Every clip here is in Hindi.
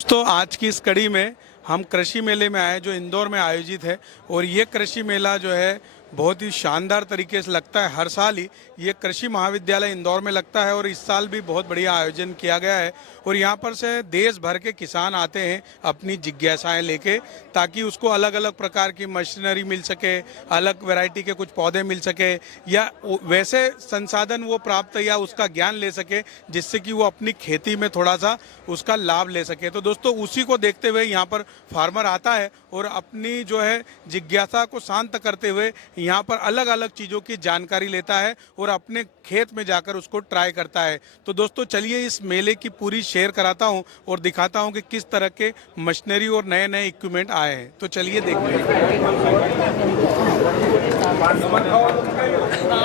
तो आज की इस कड़ी में हम कृषि मेले में आए जो इंदौर में आयोजित है। और ये कृषि मेला जो है बहुत ही शानदार तरीके से लगता है। हर साल ही ये कृषि महाविद्यालय इंदौर में लगता है और इस साल भी बहुत बढ़िया आयोजन किया गया है। और यहाँ पर से देश भर के किसान आते हैं अपनी जिज्ञासाएं लेके, ताकि उसको अलग अलग प्रकार की मशीनरी मिल सके, अलग वैरायटी के कुछ पौधे मिल सके, या वैसे संसाधन वो प्राप्त या उसका ज्ञान ले सके जिससे कि वो अपनी खेती में थोड़ा सा उसका लाभ ले सके। तो दोस्तों उसी को देखते हुए यहाँ पर फार्मर आता है और अपनी जो है जिज्ञासा को शांत करते हुए यहाँ पर अलग अलग चीज़ों की जानकारी लेता है और अपने खेत में जाकर उसको ट्राई करता है। तो दोस्तों चलिए इस मेले की पूरी शेयर कराता हूँ और दिखाता हूँ कि किस तरह के मशीनरी और नए नए इक्विपमेंट आए हैं। तो चलिए देखते हैं।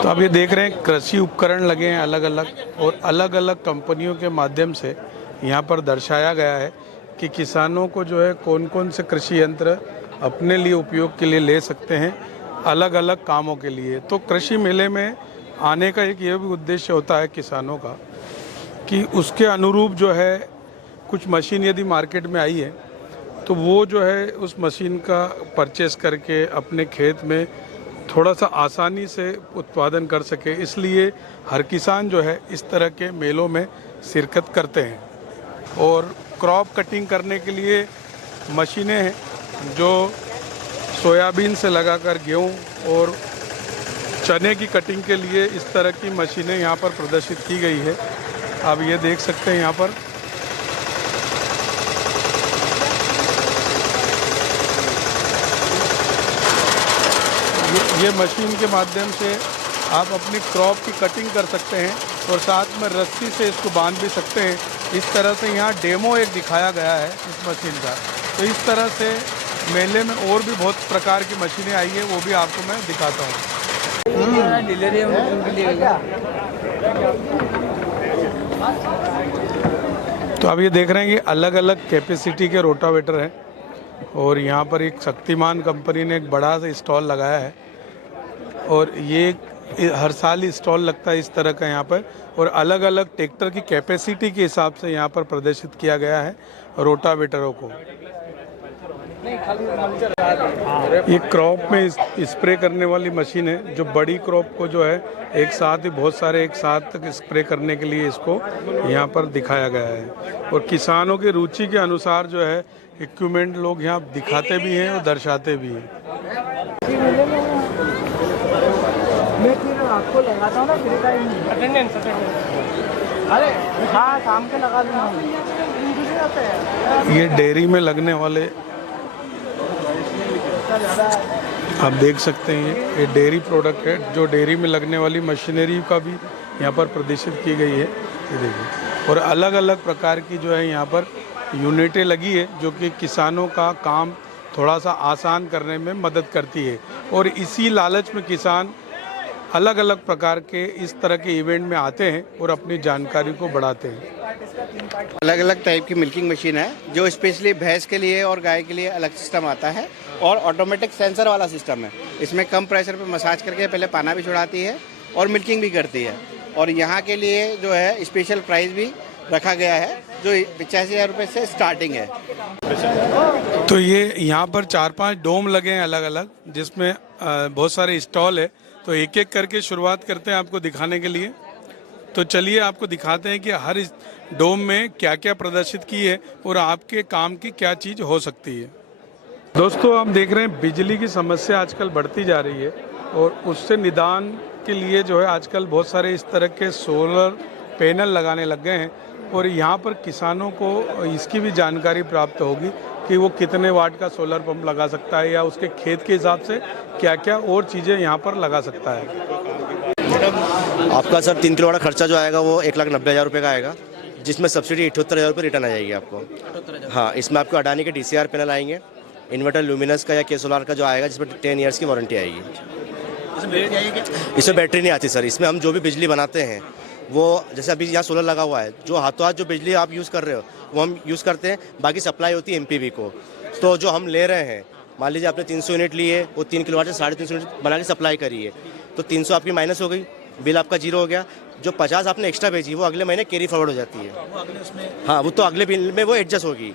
तो अब ये देख रहे हैं कृषि उपकरण लगे हैं अलग अलग, और अलग अलग कंपनियों के माध्यम से यहाँ पर दर्शाया गया है कि किसानों को जो है कौन कौन से कृषि यंत्र अपने लिए उपयोग के लिए ले सकते हैं अलग अलग कामों के लिए। तो कृषि मेले में आने का एक ये भी उद्देश्य होता है किसानों का कि उसके अनुरूप जो है कुछ मशीन यदि मार्केट में आई है तो वो जो है उस मशीन का परचेस करके अपने खेत में थोड़ा सा आसानी से उत्पादन कर सके। इसलिए हर किसान जो है इस तरह के मेलों में शिरकत करते हैं। और क्रॉप कटिंग करने के लिए मशीनें हैं जो सोयाबीन से लगाकर गेहूं और चने की कटिंग के लिए इस तरह की मशीनें यहाँ पर प्रदर्शित की गई है। आप ये देख सकते हैं यहाँ पर ये मशीन के माध्यम से आप अपनी क्रॉप की कटिंग कर सकते हैं और साथ में रस्सी से इसको बांध भी सकते हैं। इस तरह से यहाँ डेमो एक दिखाया गया है इस मशीन का। तो इस तरह से मेले में और भी बहुत प्रकार की मशीनें आई है, वो भी आपको मैं दिखाता हूँ। तो अब ये देख रहे हैं कि अलग अलग कैपेसिटी के रोटावेटर हैं और यहाँ पर एक शक्तिमान कंपनी ने एक बड़ा सा स्टॉल लगाया है। और ये हर साल स्टॉल लगता है इस तरह का यहाँ पर, और अलग अलग ट्रैक्टर की कैपेसिटी के हिसाब से यहाँ पर प्रदर्शित किया गया है रोटावेटरों को। ये क्रॉप में स्प्रे करने वाली मशीन है जो बड़ी क्रॉप को जो है एक साथ ही बहुत सारे एक साथ तक स्प्रे करने के लिए इसको यहाँ पर दिखाया गया है। और किसानों की रुचि के अनुसार जो है इक्विपमेंट लोग यहाँ दिखाते भी हैं और दर्शाते भी हैं। मैं फिर आपको लगाता हूँ ना अटेंडेंस अरे हाँ शाम के लगा दूँगा। ये डेयरी में लगने वाले आप देख सकते हैं, ये डेयरी प्रोडक्ट है जो डेयरी में लगने वाली मशीनरी का भी यहाँ पर प्रदर्शित की गई है। ये देखिए, और अलग अलग प्रकार की जो है यहाँ पर यूनिटें लगी है जो कि किसानों का काम थोड़ा सा आसान करने में मदद करती है। और इसी लालच में किसान अलग अलग प्रकार के इस तरह के इवेंट में आते हैं और अपनी जानकारी को बढ़ाते हैं। अलग अलग टाइप की मिल्किंग मशीन है जो स्पेशली भैंस के लिए और गाय के लिए अलग सिस्टम आता है, और ऑटोमेटिक सेंसर वाला सिस्टम है। इसमें कम प्रेशर पे मसाज करके पहले पाना भी छुड़ाती है और मिल्किंग भी करती है। और यहाँ के लिए जो है स्पेशल प्राइस भी रखा गया है जो 85,000 रुपये से स्टार्टिंग है। तो ये यहाँ पर 4-5 डोम लगे हैं अलग अलग, जिसमें बहुत सारे स्टॉल है। तो एक एक करके शुरुआत करते हैं आपको दिखाने के लिए। तो चलिए आपको दिखाते हैं कि हर इस डोम में क्या क्या प्रदर्शित की है और आपके काम की क्या चीज़ हो सकती है। दोस्तों आप देख रहे हैं बिजली की समस्या आजकल बढ़ती जा रही है, और उससे निदान के लिए जो है आजकल बहुत सारे इस तरह के सोलर पैनल लगाने लग गए हैं। और यहाँ पर किसानों को इसकी भी जानकारी प्राप्त होगी कि वो कितने वाट का सोलर पंप लगा सकता है या उसके खेत के हिसाब से क्या क्या और चीज़ें यहाँ पर लगा सकता है। आपका सर 3 किलो वाला खर्चा जो आएगा वो 1,90,000 रुपये का आएगा, जिसमें सब्सिडी 78,000 रुपये रिटर्न आ जाएगी आपको। हाँ, इसमें आपको अडानी के DCR पैनल आएंगे, इन्वर्टर ल्यूमिनस का या के सोलार का जो आएगा जिसमें 10 ईयर्स की वारंटी आएगी। इसमें बैटरी नहीं आती सर। इसमें हम जो भी बिजली बनाते हैं वो, जैसे अभी यहाँ सोलर लगा हुआ है, जो हाथों हाथ जो बिजली आप यूज़ कर रहे हो वो हम यूज़ करते हैं, बाकी सप्लाई होती है MPV को। तो जो हम ले रहे हैं, मान लीजिए आपने 300 यूनिट लिए, वो 3 किलोवाट से 350 यूनिट बना के सप्लाई करी है, तो 300 आपकी माइनस हो गई, बिल आपका जीरो हो गया। जो 50 आपने एक्स्ट्रा भेजी वो अगले महीने कैरी फॉरवर्ड हो जाती है। हाँ, वो तो अगले बिल में वो एडजस्ट होगी।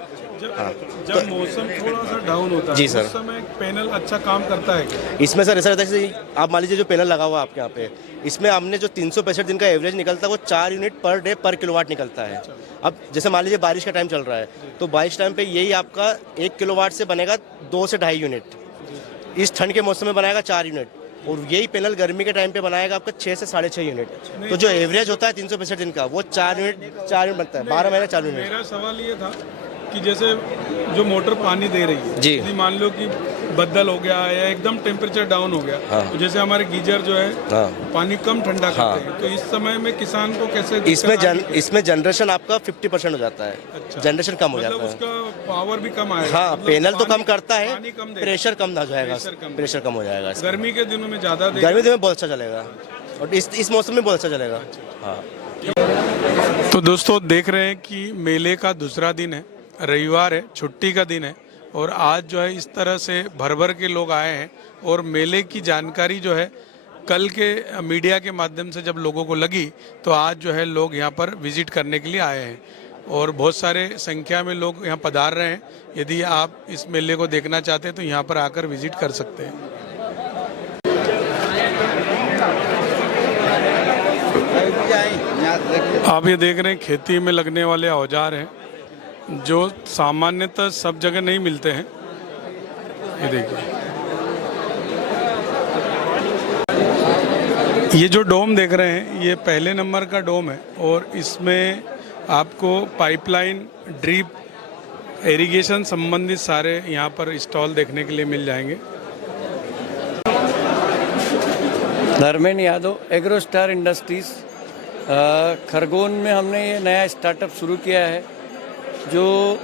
हाँ जब मौसम थोड़ा सा डाउन होता है जी सर। उस समय पैनल अच्छा काम करता है क्या? इसमें सर ऐसा रहता है जैसे आप मान लीजिए जो पैनल लगा हुआ है आपके यहाँ पे, इसमें हमने जो 365 दिन का एवरेज निकलता है वो 4 यूनिट पर डे पर किलोवाट निकलता है। अब जैसे मान लीजिए बारिश का टाइम चल रहा है तो बारिश टाइम पे यही आपका 1 किलोवाट से बनेगा 2 से 2.5 यूनिट, इस ठंड के मौसम में बनाएगा 4 यूनिट, और यही पैनल गर्मी के टाइम पे बनाएगा आपका 6 से 6.5 यूनिट। तो जो एवरेज होता है 365 दिन का वो 4 यूनिट बनता है, 12 महीने 4 यूनिट। मेरा सवाल ये था कि जैसे जो मोटर पानी दे रही है जी। यदि मान लो कि बदल हो गया या एकदम टेम्परेचर डाउन हो गया हाँ। तो जैसे हमारे गीजर जो है हाँ। पानी कम ठंडा करते हाँ। हैं, तो इस समय में किसान को कैसे दिक्कत आएगी? इसमें जनरेशन आपका 50% हो जाता है। अच्छा। जनरेशन कम हो मतलब जाता है। उसका पावर भी कम आएगा। हाँ मतलब पैनल तो पानी- कम करता है, पानी कम देगा। प्रेशर कम हो जाएगा, प्रेशर कम हो जाएगा। गर्मी के दिनों में ज्यादा देगा। गर्मी में बहुत अच्छा चलेगा और इस मौसम में बहुत अच्छा चलेगा। हाँ तो दोस्तों देख रहे हैं कि मेले का दूसरा दिन है, रविवार है, छुट्टी का दिन है, और आज जो है इस तरह से भर भर के लोग आए हैं और मेले की जानकारी जो है कल के मीडिया के माध्यम से जब लोगों को लगी तो आज जो है लोग यहाँ पर विजिट करने के लिए आए हैं और बहुत सारे संख्या में लोग यहाँ पधार रहे हैं। यदि आप इस मेले को देखना चाहते हैं तो यहाँ पर आकर विजिट कर सकते हैं। आप ये देख रहे हैं खेती में लगने वाले औजार हैं जो सामान्यतः सब जगह नहीं मिलते हैं। ये देखिए, ये जो डोम देख रहे हैं ये पहले नंबर का डोम है और इसमें आपको पाइपलाइन, ड्रिप, इरिगेशन संबंधित सारे यहाँ पर स्टॉल देखने के लिए मिल जाएंगे। Dharmendra Yadav, agro star industries Khargone में हमने ये नया स्टार्टअप शुरू किया है जो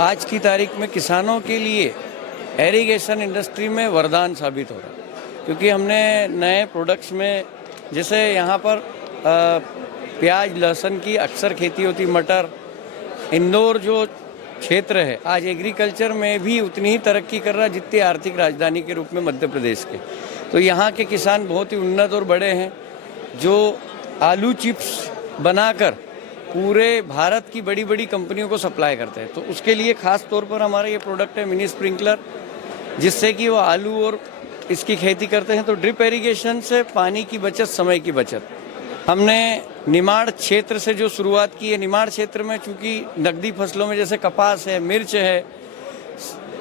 आज की तारीख में किसानों के लिए एरीगेशन इंडस्ट्री में वरदान साबित हो रहा है, क्योंकि हमने नए प्रोडक्ट्स में जैसे यहाँ पर प्याज, लहसुन की अक्सर खेती होती, मटर, इंदौर जो क्षेत्र है आज एग्रीकल्चर में भी उतनी ही तरक्की कर रहा है जितनी आर्थिक राजधानी के रूप में मध्य प्रदेश के। तो यहाँ के किसान बहुत ही उन्नत और बड़े हैं जो आलू चिप्स बनाकर पूरे भारत की बड़ी बड़ी कंपनियों को सप्लाई करते हैं। तो उसके लिए ख़ास तौर पर हमारा ये प्रोडक्ट है मिनी स्प्रिंकलर, जिससे कि वो आलू और इसकी खेती करते हैं। तो ड्रिप इरिगेशन से पानी की बचत, समय की बचत। हमने निमाड़ क्षेत्र से जो शुरुआत की है, निमाड़ क्षेत्र में चूँकि नकदी फसलों में जैसे कपास है, मिर्च है,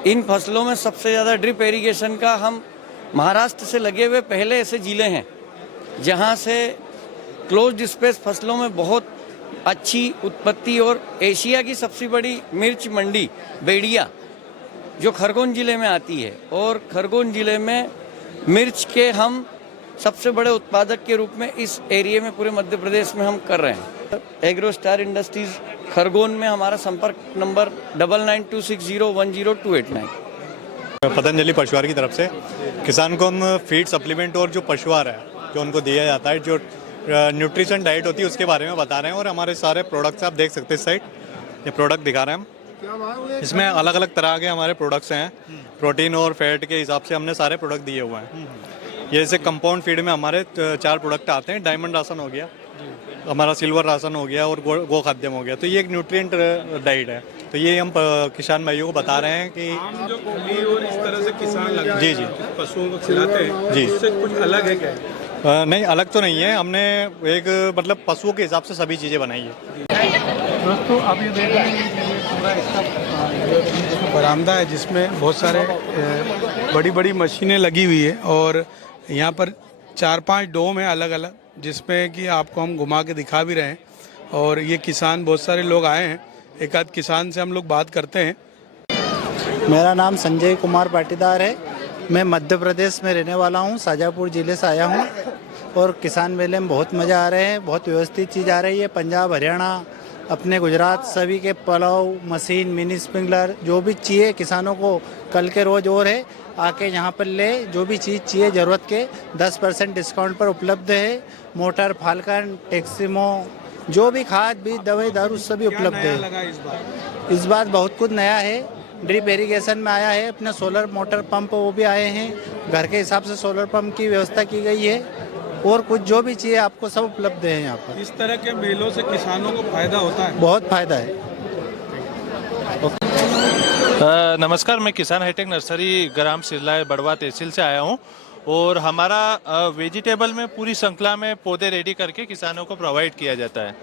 इन फसलों में सबसे ज़्यादा ड्रिप इरिगेशन का हम महाराष्ट्र से लगे हुए पहले ऐसे जिले हैं जहाँ से क्लोज्ड स्पेस फसलों में बहुत अच्छी उत्पत्ति, और एशिया की सबसे बड़ी मिर्च मंडी बेड़िया जो खरगोन ज़िले में आती है, और खरगोन ज़िले में मिर्च के हम सबसे बड़े उत्पादक के रूप में इस एरिया में पूरे मध्य प्रदेश में हम कर रहे हैं। एग्रो स्टार इंडस्ट्रीज़ खरगोन में हमारा संपर्क नंबर 9926010289। पतंजलि पशुआहार की तरफ से किसान को हम फीड सप्लीमेंट और जो पशुआहार है जो उनको दिया जाता है, जो न्यूट्रिशन डाइट होती है उसके बारे में बता रहे हैं। और हमारे सारे प्रोडक्ट्स आप देख सकते हैं, इस साइड ये प्रोडक्ट दिखा रहे हैं हम। इसमें अलग अलग तरह के हमारे प्रोडक्ट्स हैं, प्रोटीन और फैट के हिसाब से हमने सारे प्रोडक्ट दिए हुए हैं। ये जैसे कंपाउंड फीड में हमारे 4 प्रोडक्ट आते हैं। डायमंड राशन हो गया, हमारा सिल्वर राशन हो गया और गो खाद्यम हो गया। तो ये एक न्यूट्रिएंट डाइट है। तो ये हम किसान भाइयों को बता रहे हैं कि आम जो खुली और इस तरह से किसान लगाते जी, जी। हैं, पशुओं को खिलाते हैं, जी। उससे कुछ अलग है क्या? नहीं, अलग तो नहीं है। हमने एक मतलब पशुओं के हिसाब से सभी चीज़ें बनाई है। दोस्तों आप ये देख रहे हैं कि ये पूरा इसका बरामदा है जिसमें बहुत सारे बड़ी बड़ी मशीनें लगी हुई है और यहाँ पर 4-5 डोम है अलग अलग, जिसमें कि आपको हम घुमा के दिखा भी रहे हैं। और ये किसान, बहुत सारे लोग आए हैं, एक आध किसान से हम लोग बात करते हैं। मेरा नाम संजय कुमार पाटीदार है। मैं मध्य प्रदेश में रहने वाला हूँ, शाजापुर ज़िले से आया हूँ। और किसान मेले में बहुत मज़ा आ रहे हैं, बहुत व्यवस्थित चीज़ आ रही है। पंजाब, हरियाणा, अपने गुजरात सभी के पलाव मशीन, मिनी स्प्रिंकलर जो भी चाहिए किसानों को कल के रोज़ और है, आके यहाँ पर ले। जो भी चीज़ चाहिए ज़रूरत के 10% डिस्काउंट पर उपलब्ध है। मोटर, फाल्कन, टेक्सिमो, जो भी खाद बीज, दवाई दारू सभी उपलब्ध है। इस बार बहुत कुछ नया है। ड्रिप इरिगेशन में आया है, अपने सोलर मोटर पंप वो भी आए हैं। घर के हिसाब से सोलर पंप की व्यवस्था की गई है। और कुछ जो भी चाहिए आपको सब उपलब्ध है यहाँ पर। इस तरह के मेलों से किसानों को फायदा होता है? बहुत फायदा है। नमस्कार, मैं किसान हाईटेक नर्सरी ग्राम सिरला बड़वा तहसील से आया हूं और हमारा वेजिटेबल में पूरी श्रृंखला में पौधे रेडी करके किसानों को प्रोवाइड किया जाता है।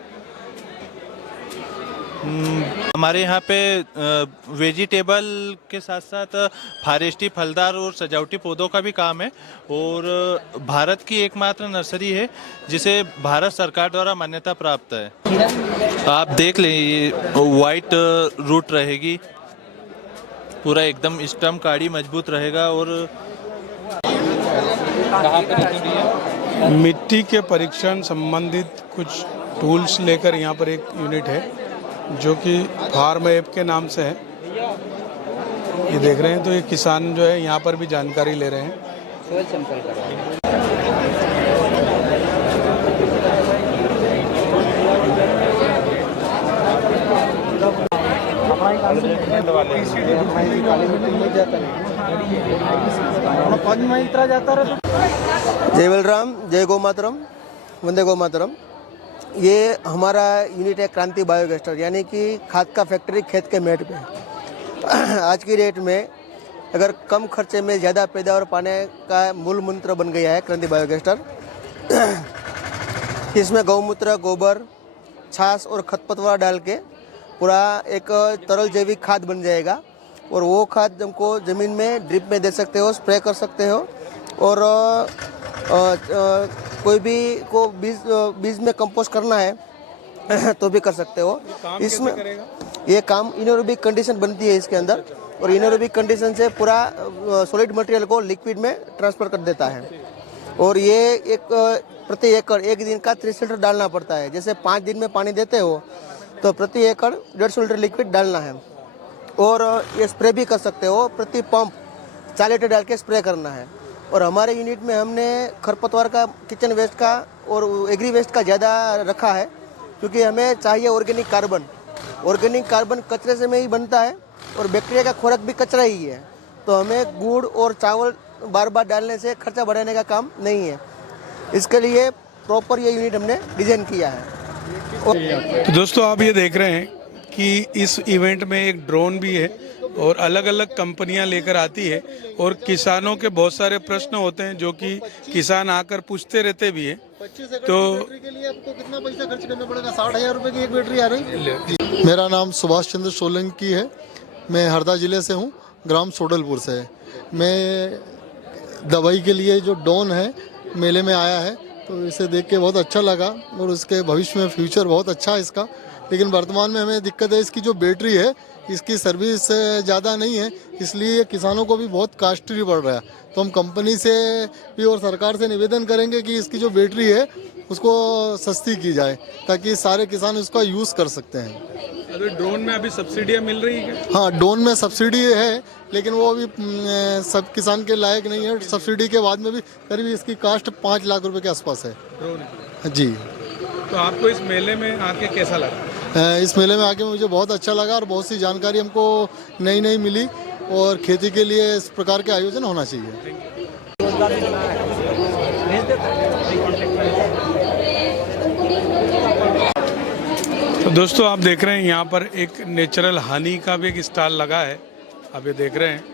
हमारे यहाँ पे वेजिटेबल के साथ साथ फॉरेस्ट्री, फलदार और सजावटी पौधों का भी काम है और भारत की एकमात्र नर्सरी है जिसे भारत सरकार द्वारा मान्यता प्राप्त है। आप देख लें, ये वाइट रूट रहेगी, पूरा एकदम स्टम काड़ी मजबूत रहेगा। और मिट्टी के परीक्षण संबंधित कुछ टूल्स लेकर यहाँ पर एक यूनिट है जो कि फार्म ऐप के नाम से है। ये देख रहे हैं, तो ये किसान जो है यहाँ पर भी जानकारी ले रहे हैं। जय बलराम, जय गौ मातरम, वंदे गौ मातरम। ये हमारा यूनिट है क्रांति बायोगैस्टर, यानी कि खाद का फैक्ट्री खेत के मेट पे। आज की डेट में अगर कम खर्चे में ज़्यादा पैदावार पाने का मूल मंत्र बन गया है क्रांति बायोगैस्टर। इसमें गौमूत्र, गोबर, छाछ और खरपतवार डाल के पूरा एक तरल जैविक खाद बन जाएगा और वो खाद हमको ज़मीन में ड्रिप में दे सकते हो, स्प्रे कर सकते हो। और कोई भी को बीज में कंपोस्ट करना है तो भी कर सकते हो। इसमें ये काम इनएरोबिक कंडीशन बनती है इसके अंदर, और इनएरोबिक कंडीशन से पूरा सॉलिड मटेरियल को लिक्विड में ट्रांसफर कर देता है। और ये एक प्रति एकड़ 1 दिन का 30 लीटर डालना पड़ता है। जैसे 5 दिन में पानी देते हो तो प्रति एकड़ 150 लीटर लिक्विड डालना है। और ये स्प्रे भी कर सकते हो, प्रति पंप 4 लीटर डाल के स्प्रे करना है। और हमारे यूनिट में हमने खरपतवार का, किचन वेस्ट का और एग्री वेस्ट का ज़्यादा रखा है, क्योंकि हमें चाहिए ऑर्गेनिक कार्बन। ऑर्गेनिक कार्बन कचरे से में ही बनता है और बैक्टीरिया का खुराक भी कचरा ही है, तो हमें गुड़ और चावल बार बार डालने से खर्चा बढ़ाने का काम नहीं है। इसके लिए प्रॉपर ये यूनिट हमने डिज़ाइन किया है। तो दोस्तों, आप ये देख रहे हैं कि इस इवेंट में एक ड्रोन भी है और अलग अलग कंपनियां लेकर आती है और किसानों के बहुत सारे प्रश्न होते हैं जो कि किसान आकर पूछते रहते भी हैं। 25 तो बैटरी के लिए आपको कितना पैसा खर्च करना पड़ेगा? 60,000 रुपये की एक बैटरी आ रही। मेरा नाम सुभाष चंद्र सोलंकी है, मैं हरदा जिले से हूँ, ग्राम सोडलपुर से। मैं दवाई के लिए जो डॉन है मेले में आया है, तो इसे देख के बहुत अच्छा लगा और उसके भविष्य में फ्यूचर बहुत अच्छा है इसका। लेकिन वर्तमान में हमें दिक्कत है, इसकी जो बैटरी है इसकी सर्विस ज़्यादा नहीं है, इसलिए किसानों को भी बहुत कॉस्टली पड़ रहा है। तो हम कंपनी से भी और सरकार से निवेदन करेंगे कि इसकी जो बैटरी है उसको सस्ती की जाए ताकि सारे किसान इसका यूज़ कर सकते हैं। अगर ड्रोन में अभी सब्सिडियाँ मिल रही है? हाँ, ड्रोन में सब्सिडी है, लेकिन वो अभी सब किसान के लायक नहीं है। सब्सिडी के बाद में भी करीब इसकी कास्ट 5 लाख रुपए के आसपास है। ड्रोन जी। तो आपको इस मेले में आके कैसा लगा? इस मेले में आके मुझे बहुत अच्छा लगा और बहुत सी जानकारी हमको नई नई मिली, और खेती के लिए इस प्रकार के आयोजन होना चाहिए। तो दोस्तों, आप देख रहे हैं यहाँ पर एक नेचुरल हनी का भी एक स्टॉल लगा है, आप ये देख रहे हैं।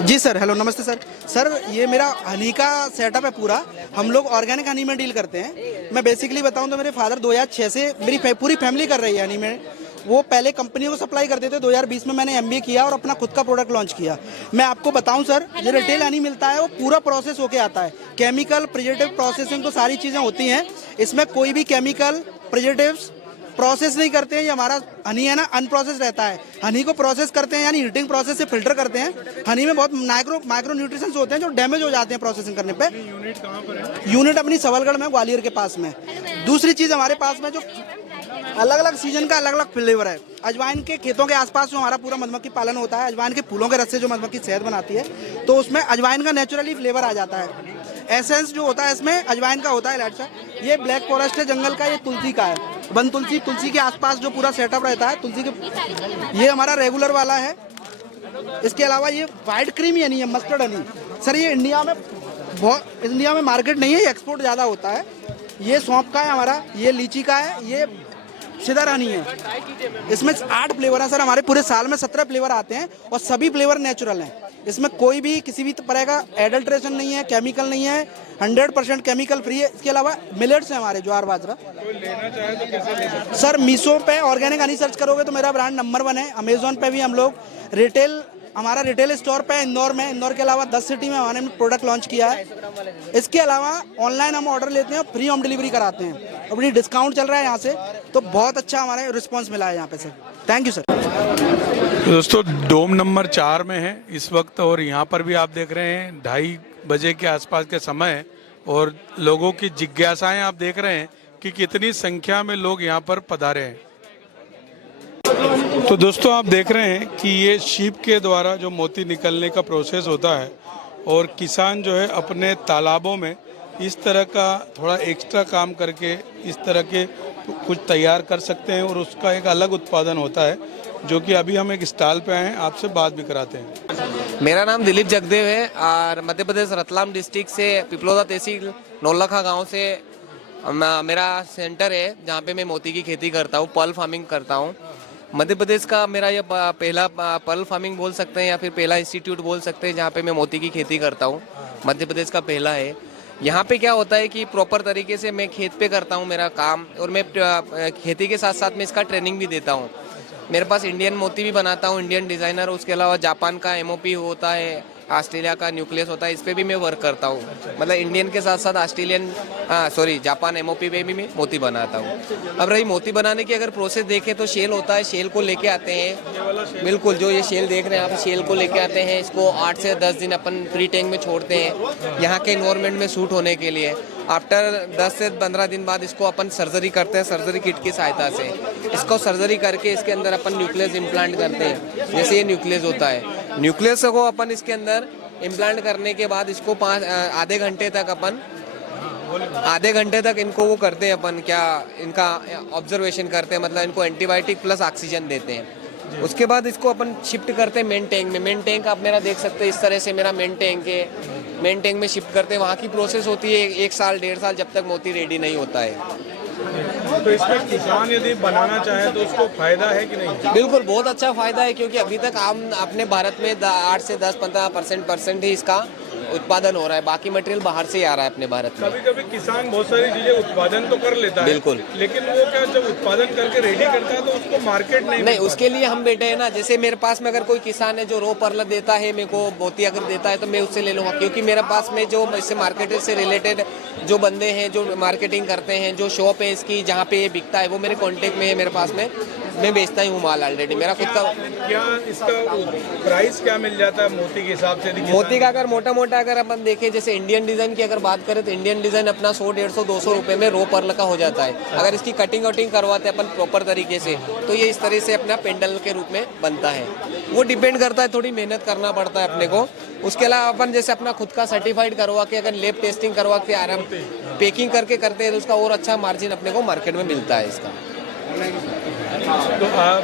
जी सर, हेलो, नमस्ते सर। सर, ये मेरा हनी का सेटअप है पूरा। हम लोग ऑर्गेनिक हनी में डील करते हैं। मैं बेसिकली बताऊं तो मेरे फादर 2006 से मेरी पूरी फैमिली कर रही है हनी में। वो पहले कंपनियों को सप्लाई करते थे। 2020 में मैंने MBA किया और अपना खुद का प्रोडक्ट लॉन्च किया। मैं आपको बताऊं सर, जो रिटेल हनी मिलता है वो पूरा प्रोसेस होके आता है। केमिकल, प्रिजर्वेटिव, प्रोसेसिंग तो सारी चीज़ें होती हैं। इसमें कोई भी केमिकल, प्रिजर्वेटिव्स प्रोसेस नहीं करते हैं। ये हमारा हनी है ना, अनप्रोसेस रहता है। हनी को प्रोसेस करते हैं, यानी हीटिंग प्रोसेस से फिल्टर करते हैं। हनी में बहुत माइक्रो न्यूट्रिशंस होते हैं जो डैमेज हो जाते हैं प्रोसेसिंग करने पे। यूनिट कहाँ पर है? यूनिट अपनी सबलगढ़ में, ग्वालियर के पास में। दूसरी चीज़ हमारे पास में जो अलग अलग सीजन का अलग अलग फ्लेवर है। अजवाइन के खेतों के आसपास जो हमारा पूरा मधुमक्खी पालन होता है, अजवाइन के फूलों के रस से जो मधुमक्खी शहद बनाती है, तो उसमें अजवाइन का नेचुरली फ्लेवर आ जाता है। एसेंस जो होता है इसमें अजवाइन का होता है। लाइट सा ये ब्लैक फॉरेस्ट है जंगल का, ये तुलसी का है, वन तुलसी। तुलसी के आसपास जो पूरा सेटअप रहता है तुलसी के, ये हमारा रेगुलर वाला है। इसके अलावा ये वाइट क्रीम हनी है, मस्टर्ड हनी। सर, ये इंडिया में मार्केट नहीं है, ये एक्सपोर्ट ज़्यादा होता है। ये सौंफ का है हमारा, ये लीची का है, ये सीधा रानी है। इसमें 8 फ्लेवर हैं सर, हमारे पूरे साल में 17 फ्लेवर आते हैं और सभी फ्लेवर नेचुरल हैं। इसमें कोई भी किसी भी तरह का एडल्ट्रेशन नहीं है, केमिकल नहीं है, 100% केमिकल फ्री है। इसके अलावा मिलेट्स हैं हमारे, ज्वार बाजरा। लेना चाहे तो कैसे ले सकते सर मीशो पे ऑर्गेनिक हनी सर्च करोगे तो मेरा ब्रांड नंबर 1 है। अमेजोन पे भी हम लोग रिटेल, हमारा रिटेल स्टोर पे इंदौर में, इंदौर के अलावा 10 सिटी में हमारे प्रोडक्ट लॉन्च किया है। इसके अलावा ऑनलाइन हम ऑर्डर लेते हैं, फ्री होम डिलीवरी कराते हैं। अपनी डिस्काउंट चल रहा है यहाँ से, तो बहुत अच्छा हमारे रिस्पांस मिला है यहाँ पे सर। Thank you sir. दोस्तों डोम नंबर 4 में है इस वक्त, और यहाँ पर भी आप देख रहे हैं 2:30 बजे के आसपास के समय है, और लोगों की जिज्ञासाएं आप देख रहे हैं कि कितनी संख्या में लोग यहाँ पर पधारे हैं। तो दोस्तों आप देख रहे हैं कि ये शीप के द्वारा जो मोती निकलने का प्रोसेस होता है, और किसान जो है अपने तालाबों में इस तरह का थोड़ा एक्स्ट्रा काम करके इस तरह के कुछ तैयार कर सकते हैं, और उसका एक अलग उत्पादन होता है, जो कि अभी हम एक स्टॉल पे आए हैं, आपसे बात भी कराते हैं। मेरा नाम दिलीप जगदेव है और मध्य प्रदेश रतलाम डिस्ट्रिक्ट से पिपलोदा तहसील नौलखा गांव से मेरा सेंटर है, जहां पे मैं मोती की खेती करता हूं, पर्ल फार्मिंग करता हूं। मध्य प्रदेश का मेरा ये पहला पर्ल फार्मिंग बोल सकते हैं या फिर पहला इंस्टीट्यूट बोल सकते हैं जहाँ पे मैं मोती की खेती करता हूँ। मध्य प्रदेश का पहला है। यहाँ पे क्या होता है कि प्रॉपर तरीके से मैं खेत पे करता हूँ मेरा काम, और मैं खेती के साथ साथ में इसका ट्रेनिंग भी देता हूँ। मेरे पास इंडियन मोती भी बनाता हूँ, इंडियन डिज़ाइनर, उसके अलावा जापान का MOP होता है, ऑस्ट्रेलिया का न्यूक्लियस होता है, इस पे भी मैं वर्क करता हूँ। मतलब इंडियन के साथ साथ ऑस्ट्रेलियन जापान MOP पे भी मैं मोती बनाता हूँ। अब रही मोती बनाने की अगर प्रोसेस देखें तो शेल होता है, शेल को लेके आते हैं, बिल्कुल जो ये शेल देख रहे हैं आप, शेल को लेके आते हैं, इसको 8 से 10 दिन अपन फ्री टैंक में छोड़ते हैं यहाँ के इन्वायरमेंट में सूट होने के लिए। आफ्टर 10 से 15 दिन बाद इसको अपन सर्जरी करते हैं, सर्जरी किट की सहायता से इसको सर्जरी करके इसके अंदर अपन न्यूक्लियस इम्प्लांट करते हैं। जैसे ये न्यूक्लियस होता है, न्यूक्लियस को अपन इसके अंदर इम्प्लांट करने के बाद इसको आधे घंटे तक इनको वो करते हैं अपन, क्या इनका ऑब्जर्वेशन करते हैं, मतलब इनको एंटीबायोटिक प्लस ऑक्सीजन देते हैं। उसके बाद इसको अपन शिफ्ट करते हैं मेन टैंक में। मेन टैंक आप मेरा देख सकते हैं, इस तरह से मेरा मेन टैंक है। मेन टैंक में शिफ्ट करते हैं, वहाँ की प्रोसेस होती है 1 साल 1.5 साल, जब तक मोती रेडी नहीं होता है। तो इसमें किसान यदि बनाना चाहे तो उसको फायदा है कि नहीं? बिल्कुल बहुत अच्छा फायदा है, क्योंकि अभी तक हम अपने भारत में 8 से 10-15% ही इसका उत्पादन हो रहा है, बाकी मटेरियल बाहर से ही आ रहा है अपने भारत में। कभी कभी किसान बहुत सारी चीजें उत्पादन तो कर लेता है, बिल्कुल, लेकिन वो क्या जब उत्पादन करके रेडी करता है तो उसको मार्केट नहीं उसके लिए हम बैठे हैं ना। जैसे मेरे पास में अगर कोई किसान है जो रो पर्ल देता है मेरे को, मोती अगर देता है तो मैं उससे ले लूँगा, क्योंकि मेरे पास में जो इससे मार्केट से रिलेटेड जो बंदे हैं जो मार्केटिंग करते हैं, जो शॉप है इसकी जहाँ पे ये बिकता है, वो मेरे कॉन्टेक्ट में है मेरे पास में, मैं बेचता ही हूँ माल ऑलरेडी। मेरा खुद का क्या इसका प्राइस क्या मिल जाता है मोती के हिसाब से? मोती का अगर मोटा अगर अपन देखें, जैसे इंडियन डिजाइन की अगर बात करें तो इंडियन डिजाइन अपना 100-150-200 रुपए में रो पर्ल का हो जाता है। अगर इसकी कटिंग वटिंग करवाते हैं अपन प्रॉपर तरीके से तो ये इस तरह से अपना पेंडल के रूप में बनता है। वो डिपेंड करता है, थोड़ी मेहनत करना पड़ता है अपने को। उसके अलावा अपन जैसे अपना खुद का सर्टिफाइड करवा के, अगर लैब टेस्टिंग करवा के आराम पैकिंग करके करते हैं तो उसका और अच्छा मार्जिन अपने को मार्केट में मिलता है इसका। तो आप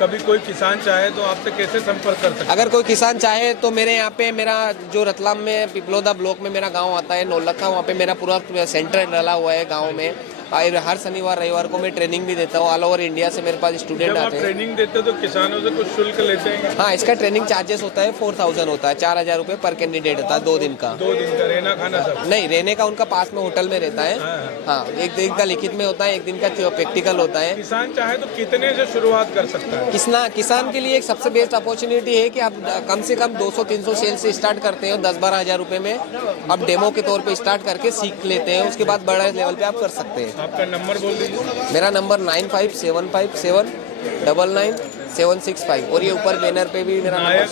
कभी कोई किसान चाहे तो आपसे कैसे संपर्क कर सकते हैं? अगर कोई किसान चाहे तो मेरे यहाँ पे, मेरा जो रतलाम में पिपलोदा ब्लॉक में मेरा गांव आता है नौलखा, वहाँ पे मेरा पूरा सेंटर डला हुआ है गांव में। हर शनिवार रविवार को मैं ट्रेनिंग भी देता हूँ। ऑल ओवर इंडिया से मेरे पास स्टूडेंट आते हैं। ट्रेनिंग देते हो तो किसानों से कुछ शुल्क लेते हैं? हाँ, इसका ट्रेनिंग चार्जेस होता है 4000 होता है, 4000 रुपये पर कैंडिडेट होता है 2 दिन का। 2 दिन का रहना खाना सब? नहीं, रहने का उनका पास में होटल में रहता है। हाँ, 1 दिन का लिखित में होता है, 1 दिन का प्रैक्टिकल होता है। किसान चाहे तो कितने से शुरुआत कर सकता है? किसान के लिए एक सबसे बेस्ट अपॉर्चुनिटी है कि आप कम से कम 200-300 सेल से स्टार्ट करते हैं 10-12 हज़ार रुपये में। आप डेमो के तौर पे स्टार्ट करके सीख लेते हैं, उसके बाद बड़े लेवल पे आप कर सकते हैं। आपका नंबर बोल दीजिए। मेरा नंबर 9575779665, और ये ऊपर बैनर पे भी मेरा नायक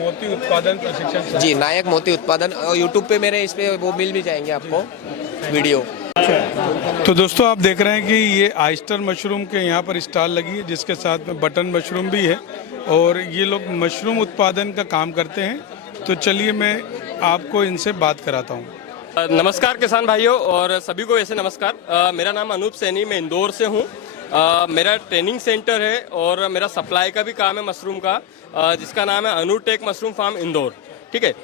मोती उत्पादन प्रशिक्षण। जी, नायक मोती उत्पादन। और यूट्यूब पे मेरे इस पे वो मिल भी जाएंगे आपको वीडियो। तो दोस्तों आप देख रहे हैं कि ये आइस्टर मशरूम के यहाँ पर स्टॉल लगी है, जिसके साथ में बटन मशरूम भी है, और ये लोग मशरूम उत्पादन का काम करते हैं। तो चलिए मैं आपको इनसे बात कराता हूँ। नमस्कार किसान भाइयों और सभी को ऐसे नमस्कार। मेरा नाम अनूप सैनी, मैं इंदौर से हूँ। मेरा ट्रेनिंग सेंटर है और मेरा सप्लाई का भी काम है मशरूम का, जिसका नाम है अनूटेक मशरूम फार्म इंदौर। ठीक है,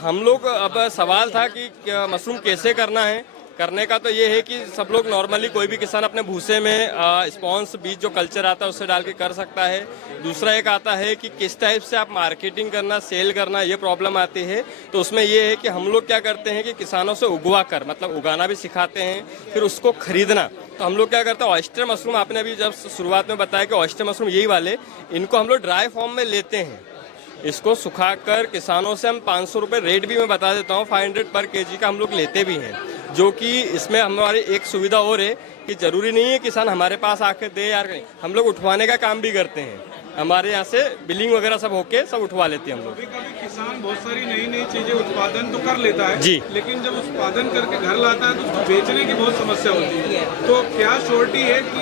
हम लोग अब सवाल था कि मशरूम कैसे करना है, करने का तो ये है कि सब लोग नॉर्मली कोई भी किसान अपने भूसे में स्पॉन्स बीज जो कल्चर आता है उससे डाल के कर सकता है। दूसरा एक आता है कि किस टाइप से आप मार्केटिंग करना, सेल करना, ये प्रॉब्लम आती है। तो उसमें ये है कि हम लोग क्या करते हैं कि किसानों से उगवा कर, मतलब उगाना भी सिखाते हैं, फिर उसको खरीदना। तो हम लोग क्या करते हैं, ऑयस्टर मशरूम आपने अभी जब शुरुआत में बताया कि ऑयस्टर मशरूम यही वाले, इनको हम लोग ड्राई फॉर्म में लेते हैं। इसको सुखाकर किसानों से हम 500 रुपये रेट भी मैं बता देता हूँ, 500 पर केजी का हम लोग लेते भी हैं। जो कि इसमें हमारी एक सुविधा और है कि ज़रूरी नहीं है किसान हमारे पास आके दे यार, हम लोग उठवाने का काम भी करते हैं। हमारे यहाँ से बिलिंग वगैरह सब होके सब उठवा लेते हैं हम लोग। कभी किसान बहुत सारी नई नई चीजें उत्पादन तो कर लेता है जी, लेकिन जब उत्पादन करके घर लाता है तो उसको बेचने की बहुत समस्या होती है। तो क्या श्योरिटी है कि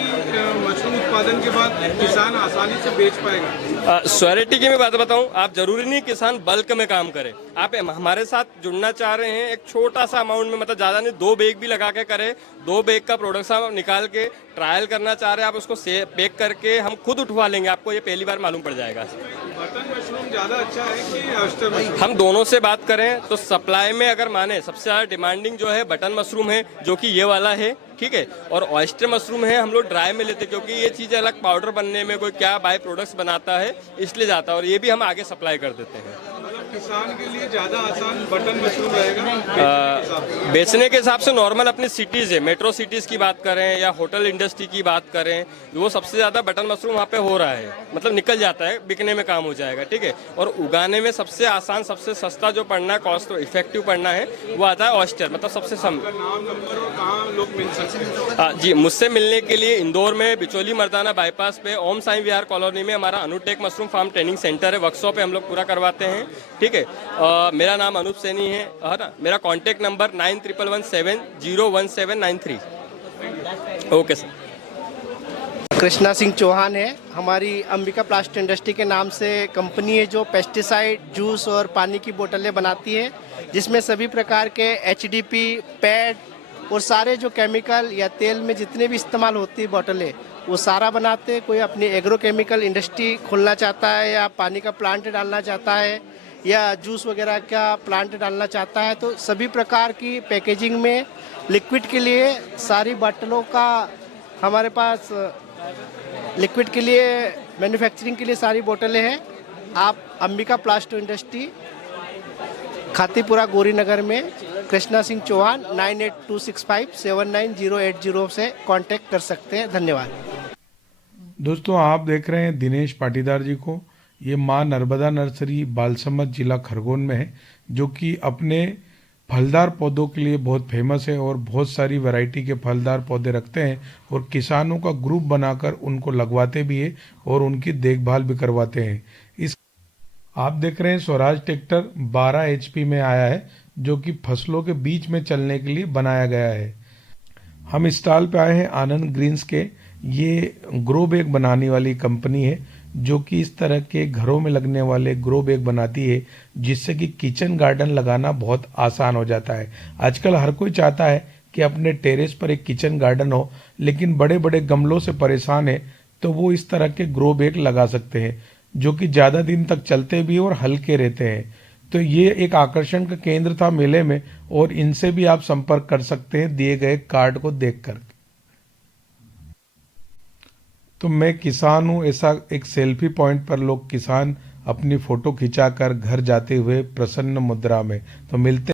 मशरूम उत्पादन के बाद किसान आसानी से बेच पाएगा? श्योरिटी की मैं बात बताऊं, आप जरूरी नहीं किसान बल्क में काम करे। आप हमारे साथ जुड़ना चाह रहे हैं, एक छोटा सा अमाउंट में, मतलब ज़्यादा नहीं, 2 बैग भी लगा के करें, 2 बैग का प्रोडक्ट आप निकाल के ट्रायल करना चाह रहे हैं, आप उसको पैक करके हम खुद उठवा लेंगे, आपको ये पहली बार मालूम पड़ जाएगा। बटन मशरूम ज़्यादा अच्छा है कि ऑयस्टर मशरूम? हम दोनों से बात करें तो सप्लाई में अगर माने सबसे ज़्यादा डिमांडिंग जो है बटन मशरूम है, जो कि ये वाला है, ठीक है। और ऑयस्टर मशरूम है हम लोग ड्राई में लेते हैं, क्योंकि ये चीज़ अलग पाउडर बनने में कोई क्या बाय प्रोडक्ट्स बनाता है, इसलिए जाता है। और ये भी हम आगे सप्लाई कर देते हैं। किसान के लिए ज़्यादा आसान बटन मशरूम रहेगा बेचने के हिसाब से। नॉर्मल अपनी सिटीज़ है, मेट्रो सिटीज़ की बात करें या होटल इंडस्ट्री की बात करें, वो सबसे ज़्यादा बटन मशरूम वहाँ पे हो रहा है, मतलब निकल जाता है, बिकने में काम हो जाएगा, ठीक है। और उगाने में सबसे आसान, सबसे सस्ता जो पड़ना है, कॉस्ट इफेक्टिव पड़ना है, वो आता है ऑयस्टर, मतलब सबसे नाम, नंबर और कहाँ लोग मिल सकते हैं? जी, मुझसे मिलने के लिए इंदौर में बिचौली मर्दाना बाईपास पे ओम साई विहार कॉलोनी में हमारा अनुटेक मशरूम फार्म ट्रेनिंग सेंटर है, वर्कशॉप है, हम लोग पूरा करवाते हैं, ठीक है। मेरा नाम अनूप सैनी है ना। मेरा contact number 9111701793। Okay sir. Krishna Singh Chauhan है। हमारी अंबिका प्लास्ट इंडस्ट्री के नाम से कंपनी है जो पेस्टिसाइड, जूस और पानी की बोतलें बनाती है, जिसमें सभी प्रकार के HDP, पैड और सारे जो केमिकल या तेल में जितने भी इस्तेमाल होती है बोतलें, वो सारा बनाते हैं। कोई अपनी एग्रोकेमिकल इंडस्ट्री खोलना चाहता है या पानी का प्लांट डालना चाहता है या जूस वगैरह का प्लांट डालना चाहता है, तो सभी प्रकार की पैकेजिंग में लिक्विड के लिए सारी बोतलों का हमारे पास, लिक्विड के लिए मैन्युफैक्चरिंग के लिए सारी बोतलें हैं। आप अंबिका प्लास्ट इंडस्ट्री, खातीपुरा, गौरी नगर में कृष्णा सिंह चौहान 9826579080 से कांटेक्ट कर सकते हैं। धन्यवाद। दोस्तों, आप देख रहे हैं दिनेश पाटीदार जी को। ये माँ नर्मदा नर्सरी बालसमत जिला खरगोन में है, जो कि अपने फलदार पौधों के लिए बहुत फेमस है और बहुत सारी वैरायटी के फलदार पौधे रखते हैं और किसानों का ग्रुप बनाकर उनको लगवाते भी है और उनकी देखभाल भी करवाते हैं। इस आप देख रहे हैं स्वराज ट्रैक्टर 12 HP में आया है, जो कि फसलों के बीच में चलने के लिए बनाया गया है। हम स्टॉल पे आए हैं आनंद ग्रीन्स के। ये ग्रो बैग बनाने वाली कंपनी है, जो कि इस तरह के घरों में लगने वाले ग्रो बैग बनाती है, जिससे कि किचन गार्डन लगाना बहुत आसान हो जाता है। आजकल हर कोई चाहता है कि अपने टेरेस पर एक किचन गार्डन हो, लेकिन बड़े बड़े गमलों से परेशान है, तो वो इस तरह के ग्रो बैग लगा सकते हैं, जो कि ज़्यादा दिन तक चलते भी और हल्के रहते हैं। तो ये एक आकर्षण का केंद्र था मेले में, और इनसे भी आप संपर्क कर सकते हैं दिए गए कार्ड को देखकर। तो मैं किसान हूँ, ऐसा एक सेल्फी पॉइंट पर लोग किसान अपनी फोटो खिंचाकर घर जाते हुए प्रसन्न मुद्रा में। तो मिलते